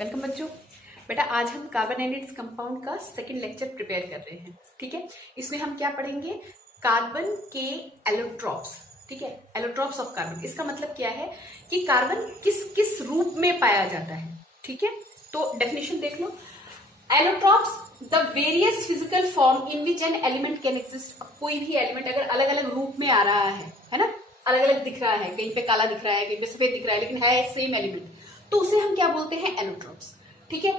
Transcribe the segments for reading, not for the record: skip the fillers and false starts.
Welcome बच्चों। बेटा आज हम कार्बन एंड इट्स कंपाउंड का सेकंड लेक्चर प्रिपेयर कर रहे हैं। ठीक है, इसमें हम क्या पढ़ेंगे? कार्बन के एलोट्रॉप्स। ठीक है, एलोट्रॉप्स ऑफ कार्बन, इसका मतलब क्या है कि कार्बन किस किस रूप में पाया जाता है। ठीक है, तो डेफिनेशन देख लो। Allotropes the various physical form in which an element can exist. कोई भी एलिमेंट अगर अलग अलग रूप में आ रहा है ना, अलग अलग दिख रहा है, कहीं पे काला दिख रहा है, कहीं पे सफेद दिख रहा है, लेकिन है सेम एलिमेंट, तो उसे हम क्या बोलते हैं? एलोट्रॉप्स। ठीक है,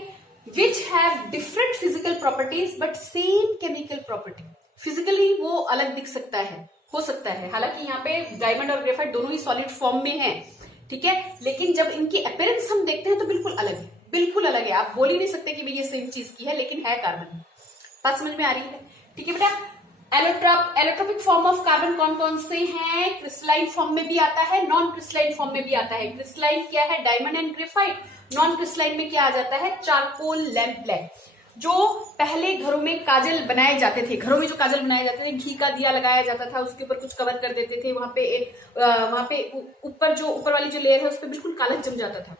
which have different physical properties but same chemical property. Physically वो अलग दिख सकता है, हो सकता है, हालांकि यहाँ पे डायमंड और ग्रेफाइट दोनों ही सॉलिड फॉर्म में है। ठीक है, लेकिन जब इनकी अपीयरेंस हम देखते हैं तो बिल्कुल अलग है, बिल्कुल अलग है। आप बोल ही नहीं सकते कि भाई ये सेम चीज की है, लेकिन है कार्बन। बात समझ में आ रही है? ठीक है बेटा, एलोट्रोपिक फॉर्म ऑफ कार्बन कौन कौन से हैं? क्रिस्टलाइन फॉर्म में भी आता है, नॉन क्रिस्टलाइन फॉर्म में भी आता है। क्रिस्टलाइन क्या है? Diamond and graphite. Non crystalline में क्या आ जाता है? Charcoal, lamp black. जो पहले घरों में काजल बनाए जाते थे, घरों में जो काजल बनाए जाते थे, घी का दिया लगाया जाता था, उसके ऊपर कुछ कवर कर देते थे, वहां पे ऊपर जो ऊपर वाली जो लेयर है उस पर बिल्कुल काला जम जाता था,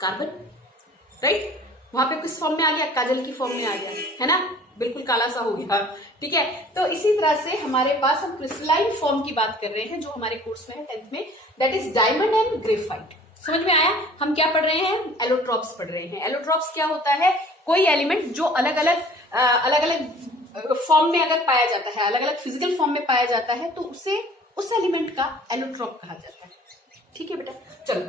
कार्बन। राइट, वहां पे किस फॉर्म में आ गया? काजल की फॉर्म में आ गया, है ना, बिल्कुल काला सा हो गया। ठीक है, तो इसी तरह से हमारे पास हम क्रिस्टलाइन फॉर्म की बात कर रहे हैं जो हमारे कोर्स में है 10th में, that is diamond and graphite. समझ में आया? हम क्या पढ़ रहे हैं? एलोट्रॉप्स पढ़ रहे हैं। एलोट्रॉप्स क्या होता है? कोई एलिमेंट जो अलग अलग फॉर्म में अगर पाया जाता है, अलग अलग फिजिकल फॉर्म में पाया जाता है, तो उसे उस एलिमेंट का एलोट्रॉप कहा जाता है। ठीक है बेटा, चलो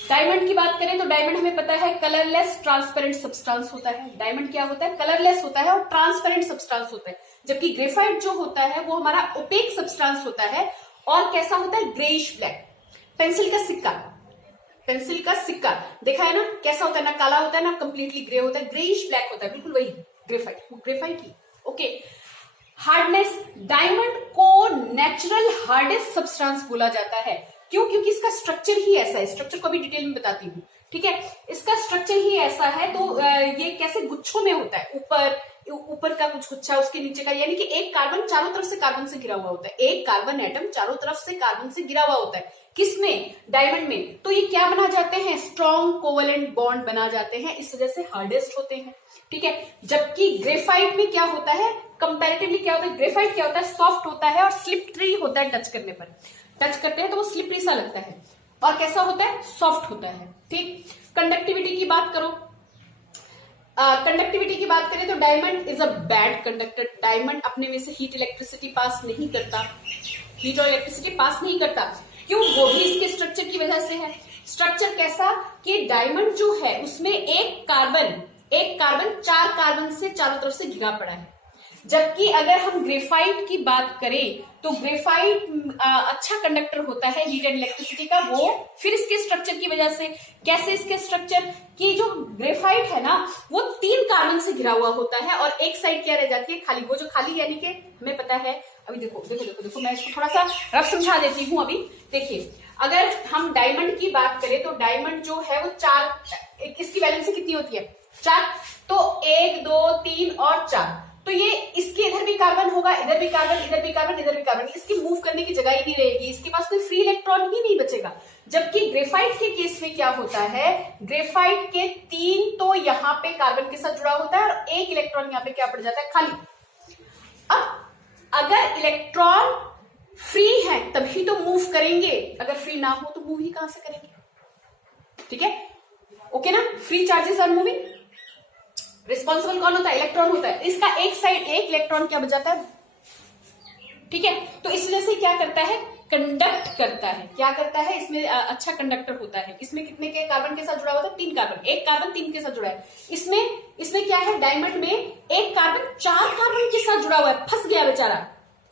डायमंड की बात करें तो डायमंड हमें पता है कलरलेस ट्रांसपेरेंट सब्सटेंस होता है। डायमंड क्या होता है? कलरलेस होता है और ट्रांसपेरेंट सब्सटेंस होता है। जबकि ग्रेफाइट जो होता है वो हमारा ओपेक सब्सटेंस होता है और कैसा होता है? Greyish black. पेंसिल का सिक्का, पेंसिल का सिक्का देखा है ना, कैसा होता है? ना काला होता है ना कंप्लीटली ग्रे होता है, ग्रेइश ब्लैक होता है, बिल्कुल वही ग्रेफाइट ही। ओके, हार्डनेस, डायमंड को नेचुरल हार्डेस्ट सब्सटेंस बोला जाता है। क्यों? क्योंकि इसका स्ट्रक्चर ही ऐसा है। स्ट्रक्चर को भी डिटेल में बताती हूँ। ठीक है, इसका स्ट्रक्चर ही ऐसा है, तो ये कैसे गुच्छों में होता है, ऊपर का कुछ गुच्छा, उसके नीचे का, यानी कि एक कार्बन चारों तरफ से कार्बन से घिरा हुआ होता है। एक कार्बन एटम चारों तरफ से कार्बन से घिरा हुआ होता है। किसमें? डायमंड में। तो ये क्या बना जाते हैं? स्ट्रॉन्ग कोवेलेंट बॉन्ड बना जाते हैं, इस वजह से हार्डेस्ट होते हैं। ठीक है, जबकि ग्रेफाइट में क्या होता है? कंपैरेटिवली क्या होता है? ग्रेफाइट क्या होता है? सॉफ्ट होता है और स्लिपरी होता है। टच करने पर, टच करते हैं तो वो स्लिपरी सा लगता है, और कैसा होता है? सॉफ्ट होता है। ठीक, कंडक्टिविटी की बात करो, कंडक्टिविटी की बात करें तो diamond is a bad conductor. Diamond अपने में से हीट इलेक्ट्रिसिटी पास नहीं करता, हीट और इलेक्ट्रिसिटी पास नहीं करता। क्यों? वो भी इसके स्ट्रक्चर की वजह से है। स्ट्रक्चर कैसा कि डायमंड जो है उसमें एक कार्बन 4 कार्बन से चारों तरफ से घिरा पड़ा है। जबकि अगर हम ग्रेफाइट की बात करें तो ग्रेफाइट अच्छा कंडक्टर होता है हीट एंड इलेक्ट्रिसिटी का, वो फिर इसके स्ट्रक्चर की वजह से। कैसे इसके स्ट्रक्चर कि जो ग्रेफाइट है ना वो 3 कार्बन से घिरा हुआ होता है और एक साइड क्या रह जाती है? खाली। वो जो खाली यानी कि हमें पता है, अभी देखो मैं इसको थोड़ा सा रफ समझा देती हूँ। अभी देखिए, अगर हम डायमंड की बात करें तो डायमंड जो है वो 4, इसकी वैलेंसी कितनी होती है? 4। तो 1 2 3 और 4, तो ये इसके इधर भी कार्बन होगा, इधर भी कार्बन, इधर भी कार्बन, इधर भी कार्बन। इसकी मूव करने की जगह ही नहीं रहेगी, इसके पास कोई फ्री इलेक्ट्रॉन ही नहीं बचेगा। जबकि ग्रेफाइट के केस में क्या होता है? ग्रेफाइट के 3 तो यहाँ पे कार्बन के साथ जुड़ा होता है और 1 इलेक्ट्रॉन यहाँ पे क्या पड़ जाता है? खाली। अब अगर इलेक्ट्रॉन फ्री है तभी तो मूव करेंगे, अगर फ्री ना हो तो मूव ही कहां से करेंगे? ठीक है, ओके ना? Free charges are moving, responsible कौन होता है? इलेक्ट्रॉन होता है। इसका एक साइड, एक इलेक्ट्रॉन क्या बच जाता है? ठीक है, तो इस वजह से क्या करता है? कंडक्ट करता है। क्या करता है? इसमें अच्छा कंडक्टर होता है। इसमें कितने के कार्बन के साथ जुड़ा होता है? 3 कार्बन, एक कार्बन 3 के साथ जुड़ा है। इसमें क्या है? डायमंड में एक कार्बन 4 कार्बन के साथ जुड़ा हुआ है, फंस गया बेचारा,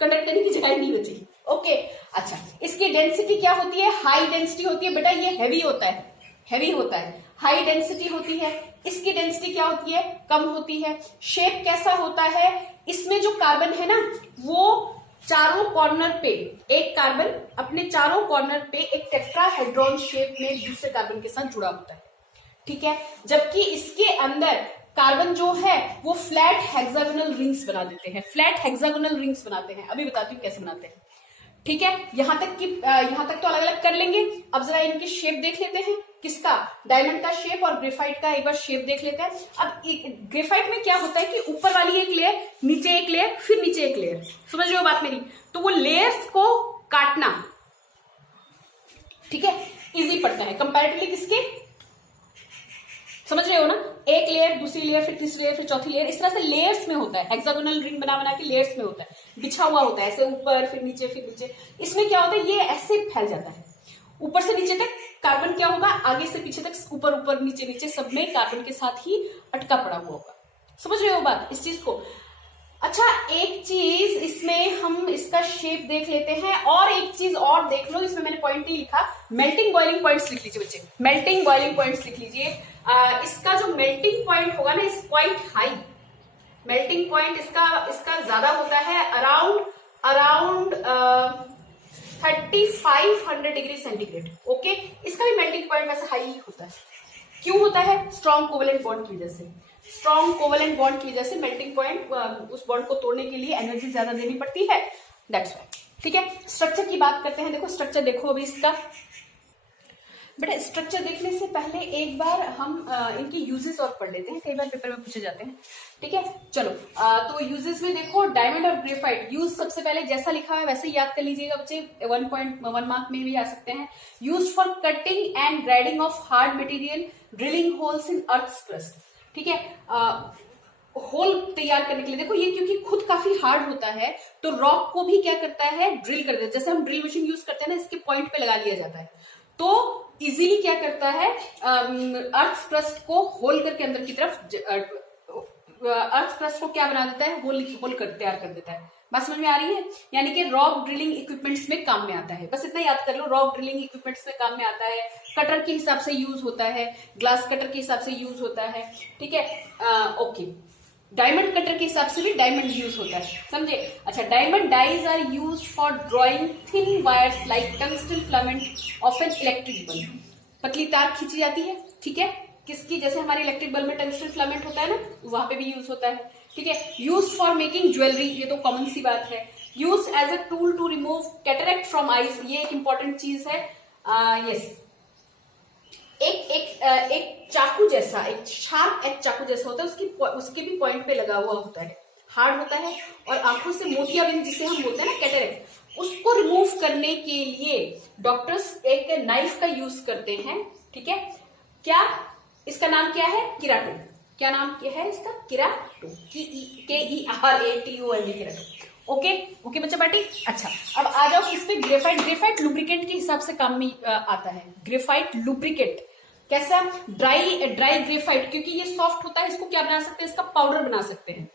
कंडक्ट करने की जगह नहीं बची। ओके, अच्छा, इसकी डेंसिटी क्या होती है? हाई डेंसिटी होती है बेटा। ये हैवी होता है, हाई डेंसिटी होती है। इसकी डेंसिटी क्या होती है? कम होती है। शेप कैसा होता है? इसमें जो कार्बन है ना वो चारों कॉर्नर पे, एक कार्बन अपने चारों कॉर्नर पे एक टेट्राहेड्रॉन शेप में दूसरे कार्बन के साथ जुड़ा होता है। ठीक है, जबकि इसके अंदर कार्बन जो है वो फ्लैट हेक्सागोनल रिंग्स बना देते हैं, फ्लैट हेक्सागोनल रिंग्स बनाते हैं। अभी बताती हूँ कैसे बनाते हैं। ठीक है, यहां तक तो अलग अलग कर लेंगे। अब जरा इनकी शेप देख लेते हैं। किसका, डायमंड का शेप और ग्रेफाइट का एक बार शेप देख लेते हैं। अब ग्रेफाइट में क्या होता है कि ऊपर वाली एक लेयर, नीचे एक लेयर, फिर नीचे एक लेयर, समझ रहे हो बात मेरी? तो वो लेयर्स को काटना, ठीक है, इजी पड़ता है कंपैरेटिवली किसके, समझ रहे हो ना? एक लेयर, दूसरी लेयर, फिर तीसरी लेयर, फिर चौथी लेयर, इस तरह से लेयर्स में होता है। हेक्सागोनल रिंग बना बना के लेयर्स में होता है, बिछा हुआ होता है ऐसे, ऊपर फिर नीचे फिर नीचे। इसमें क्या होता है, ये ऐसे फैल जाता है ऊपर से नीचे तक। कार्बन क्या होगा, आगे से पीछे तक, ऊपर ऊपर नीचे नीचे, सब में कार्बन के साथ ही अटका पड़ा हुआ होगा। समझ रहे हो बात इस चीज को? अच्छा, एक चीज इसमें हम इसका शेप देख लेते हैं, और एक चीज और देख लो, इसमें मैंने पॉइंट नहीं लिखा, मेल्टिंग बॉइलिंग पॉइंट्स लिख लीजिए बच्चे, मेल्टिंग बॉइलिंग पॉइंट्स लिख लीजिए। इसका जो मेल्टिंग पॉइंट होगा ना, इस पॉइंट हाई, मेल्टिंग पॉइंट इसका ज्यादा होता है, अराउंड 3500 डिग्री सेंटीग्रेड। ओके, इसका भी मेल्टिंग पॉइंट वैसे हाई होता है। क्यों होता है? स्ट्रॉन्ग कोवेलेंट बॉन्ड की वजह से, स्ट्रॉन्ग कोवेलेंट बॉन्ड की वजह से मेल्टिंग पॉइंट, उस बॉन्ड को तोड़ने के लिए एनर्जी ज्यादा देनी पड़ती है, दैट्स व्हाई। ठीक है, स्ट्रक्चर की बात करते हैं। देखो स्ट्रक्चर देखो अभी इसका, बेटा स्ट्रक्चर देखने से पहले एक बार हम इनकी यूजेस और पढ़ लेते हैं, कई बार पेपर में पूछे जाते हैं। ठीक है, चलो तो यूजेस में देखो, डायमंड और ग्रेफाइट यूज सबसे पहले जैसा लिखा है वैसे ही याद कर लीजिएगा बच्चे, 1.1 मार्क में भी आ सकते हैं। Use for cutting and grinding of hard material, drilling holes in earth crust. ठीक है, होल तैयार करने के लिए, देखो ये क्योंकि खुद काफी हार्ड होता है तो रॉक को भी क्या करता है, ड्रिल कर देता है। जैसे हम ड्रिल मशीन यूज करते हैं ना, इसके पॉइंट पे लगा लिया जाता है, तो इजीली क्या करता है, अर्थ क्रस्ट को होल करके अंदर की तरफ, अर्थ क्रस्ट को क्या बना देता है, होल कर तैयार कर देता है। बात समझ में आ रही है? यानी कि रॉक ड्रिलिंग इक्विपमेंट्स में काम में आता है, बस इतना याद कर लो, रॉक ड्रिलिंग इक्विपमेंट्स में काम में आता है। कटर के हिसाब से यूज होता है, ग्लास कटर के हिसाब से यूज होता है। ठीक है, ओके, डायमंड कटर के हिसाब से भी डायमंड यूज होता है, समझे? अच्छा, diamond dies are use for drawing thin wires like tungsten filament of an electric bulb. पतली तार खींची जाती है, ठीक है, किसकी? जैसे हमारे इलेक्ट्रिक बल्ब में टंगस्टन फिलामेंट होता है ना, वहां पे भी यूज होता है। ठीक है, यूज फॉर मेकिंग ज्वेलरी, ये तो कॉमन सी बात है। Use as a tool to remove cataract from eyes, ये एक इंपॉर्टेंट चीज है। यस, एक चाकू जैसा, एक शार्प एज चाकू जैसा होता है, उसके भी पॉइंट पे लगा हुआ होता है, हार्ड होता है, और आंखों से मोतियाबिंद जिसे हम बोलते हैं ना, कैटरेक्ट, उसको रिमूव करने के लिए डॉक्टर्स एक नाइफ का यूज करते हैं। ठीक है, क्या इसका नाम क्या है? किराटो। क्या नाम क्या है इसका? किराटो, KERATO, किराटो। ओके ओके बच्चा पार्टी। अच्छा, अब आ जाओ इस पे ग्रेफाइट। ग्रेफाइट लुब्रिकेंट के हिसाब से काम में आता है। ग्रेफाइट लुब्रिकेंट कैसा? ड्राई ग्रेफाइट, क्योंकि ये सॉफ्ट होता है, इसको क्या बना सकते हैं, इसका पाउडर बना सकते हैं,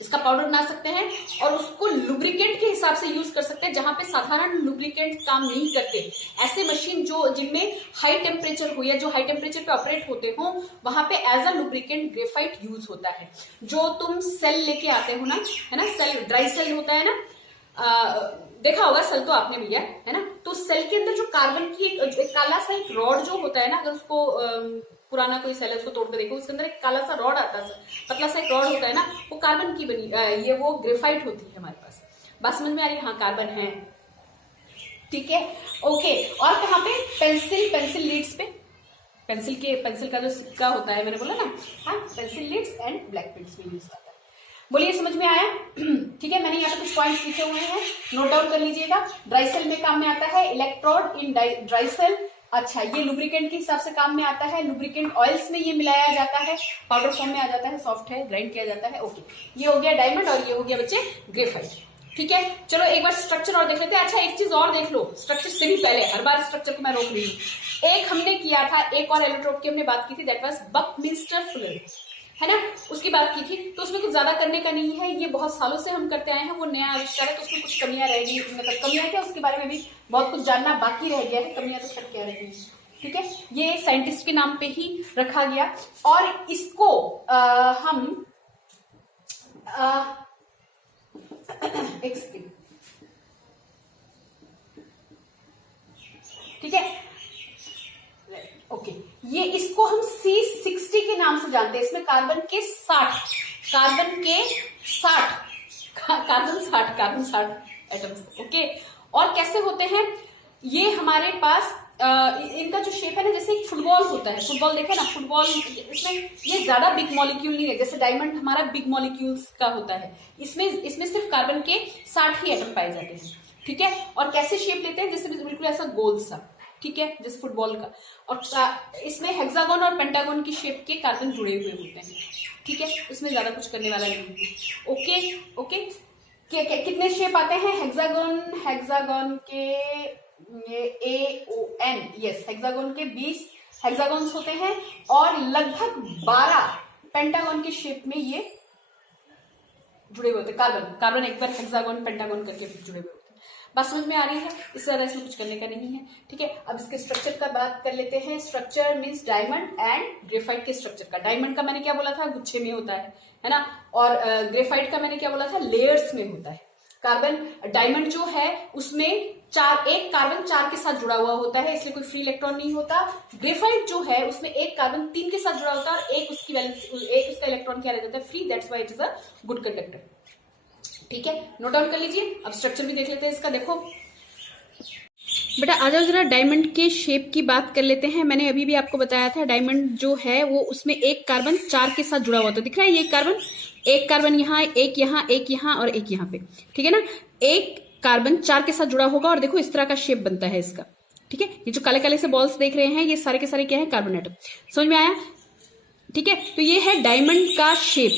इसका पाउडर बना सकते हैं, और उसको लुब्रिकेंट के हिसाब से यूज कर सकते हैं। जहां पे साधारण लुब्रिकेंट काम नहीं करते, ऐसे मशीन जो जिनमें हाई टेम्परेचर हो या जो हाई टेम्परेचर पे ऑपरेट होते हो, वहां पे as a lubricant graphite use होता है। जो तुम सेल लेके आते हो ना, है ना, सेल, ड्राई सेल होता है ना, देखा होगा सेल तो आपने भैया, है ना, तो सेल के अंदर जो कार्बन की एक काला सा एक रॉड जो होता है ना, अगर उसको पुराना कोई सेल है उसको तोड़ कर देखो, उसके अंदर एक काला सा रॉड आता है, पतला सा एक रॉड होता है ना, वो कार्बन की बनी, ये वो ग्रेफाइट होती है हमारे पास। बात समझ में आ रही है? हाँ, कार्बन है। ठीक है, ओके। और कहाँ पे? पेंसिल लीड्स पे, पेंसिल का जो सिक्का होता है, मैंने बोला ना, हाँ, pencil Leeds and black paints में यूज होता है। बोलिए, समझ में आया? ठीक है, मैंने यहाँ पे कुछ पॉइंट्स लिखे हुए हैं, नोट डाउन कर लीजिएगा। ड्राई सेल में काम में आता है इलेक्ट्रोड इन ड्राई सेल। अच्छा, ये लुब्रिकेंट के हिसाब से काम में आता है। लुब्रिकेंट ऑयल्स में ये मिलाया जाता है, पाउडर फॉर्म में आ जाता है, सॉफ्ट है, ग्राइंड किया जाता है। ओके, ये हो गया डायमंड, और ये हो गया बच्चे ग्रेफाइट। ठीक है, चलो एक बार स्ट्रक्चर और देख लेते हैं। अच्छा, एक चीज और देख लो, स्ट्रक्चर से भी पहले, हर बार स्ट्रक्चर को मैं रोक रही हूँ। एक हमने किया था, एक और एलोट्रोप की हमने बात की थी, दैट वाज बकमिंस्टर फुलर, है ना, उसकी बात की थी। तो उसमें कुछ ज्यादा करने का नहीं है, ये बहुत सालों से हम करते आए हैं, वो नया आविष्कार है, तो उसमें कुछ कमियां रहेगी, मतलब कमियां क्या, उसके बारे में भी बहुत कुछ जानना बाकी रह गया है। कमियां तो सब क्या रहेगी, ठीक है, ये साइंटिस्ट के नाम पे ही रखा गया। और इसको हम एक सेकेंड, ठीक है, ओके, ये इसको हम C60 के नाम से जानते हैं। इसमें कार्बन 60 एटम्स। ओके, और कैसे होते हैं ये? हमारे पास इनका जो शेप है ना, जैसे एक फुटबॉल होता है, फुटबॉल देखा ना, फुटबॉल, इसमें ये ज्यादा बिग मॉलिक्यूल नहीं है, जैसे डायमंड हमारा बिग मॉलिक्यूल्स का होता है, इसमें सिर्फ कार्बन के 60 ही एटम पाए जाते हैं, ठीक है। और कैसे शेप लेते हैं, जैसे बिल्कुल ऐसा गोल सा, ठीक है, जैसे फुटबॉल का। और इसमें हेक्सागोन और पेंटागोन की शेप के कार्बन जुड़े हुए होते हैं, ठीक है, इसमें ज्यादा कुछ करने वाला नहीं है। ओके ओके, कितने शेप आते हैं हेक्सागोन के, ये AON, यस, हेक्सागोन के 20 हेक्सागोन्स होते हैं और लगभग 12 पेंटागन के शेप में ये जुड़े हुए होते हैं। कार्बन एक बार हेक्सागोन पेंटागन करके जुड़े हुए होते हैं। बात समझ में आ रही है? इससे ज्यादा इसमें कुछ करने का नहीं है, ठीक है। अब इसके स्ट्रक्चर का बात कर लेते हैं। Structure means diamond and graphite के स्ट्रक्चर का। डायमंड का मैंने क्या बोला था, गुच्छे में होता है ना, और ग्रेफाइट का मैंने क्या बोला था, लेयर्स में होता है। डायमंड जो है उसमें एक कार्बन 4 के साथ जुड़ा हुआ होता है, इसलिए कोई फ्री इलेक्ट्रॉन नहीं होता। ग्रेफाइट जो है उसमें एक कार्बन 3 के साथ जुड़ा होता है और एक उसका इलेक्ट्रॉन क्या रहता है, free, that's why it is a good conductor, ठीक है। नोट डाउन कर लीजिए। अब स्ट्रक्चर भी देख लेते हैं इसका। देखो बेटा, आ जाओ जरा डायमंड के शेप की बात कर लेते हैं। मैंने अभी भी आपको बताया था, डायमंड जो है वो उसमें एक कार्बन 4 के साथ जुड़ा हुआ होता है। दिख रहा है ये एक कार्बन यहाँ, एक यहाँ और एक यहाँ पे, ठीक है ना। एक कार्बन 4 के साथ जुड़ा होगा और देखो इस तरह का शेप बनता है इसका, ठीक है। ये जो काले काले से बॉल्स देख रहे हैं, ये सारे के सारे क्या है, कार्बन एटम। समझ में आया? ठीक है। तो ये है डायमंड का शेप,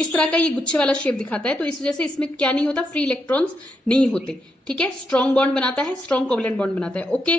इस तरह का ये गुच्छे वाला शेप दिखाता है। तो इस वजह से इसमें क्या नहीं होता, फ्री इलेक्ट्रॉन्स नहीं होते, ठीक है। स्ट्रॉन्ग बॉन्ड बनाता है, स्ट्रॉन्ग कोवलेंट बॉन्ड बनाता है। ओके।